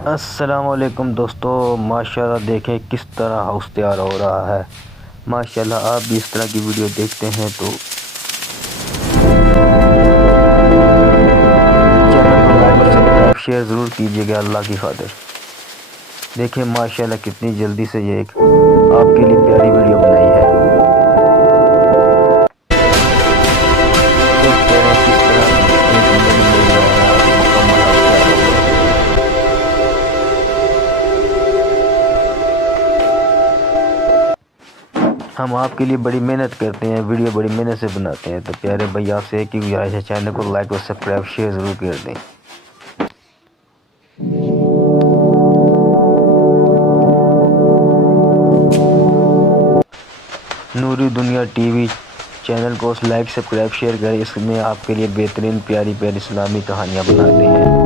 अस्सलामुअलैकुम दोस्तों, माशाल्लाह देखें किस तरह हाउस तैयार हो रहा है। माशाल्लाह आप भी इस तरह की वीडियो देखते हैं तो चैनल को लाइक और सब्सक्राइब शेयर ज़रूर कीजिएगा अल्लाह की खातिर। देखें माशाल्लाह कितनी जल्दी से ये एक आपके लिए प्यारी वीडियो बनाई है। देखते रहे किस तरह एक मिनट में जो है मुकम्मल हाउस तैयार हो गया। हम आपके लिए बड़ी मेहनत करते हैं, वीडियो बड़ी मेहनत से बनाते हैं, तो प्यारे भाई आपसे एक ही गुजारिश है, चैनल को लाइक और सब्सक्राइब शेयर ज़रूर कर दें। नूरी दुनिया टीवी चैनल को लाइक सब्सक्राइब शेयर करें, इसमें आपके लिए बेहतरीन प्यारी प्यारी इस्लामी कहानियाँ बनाते हैं।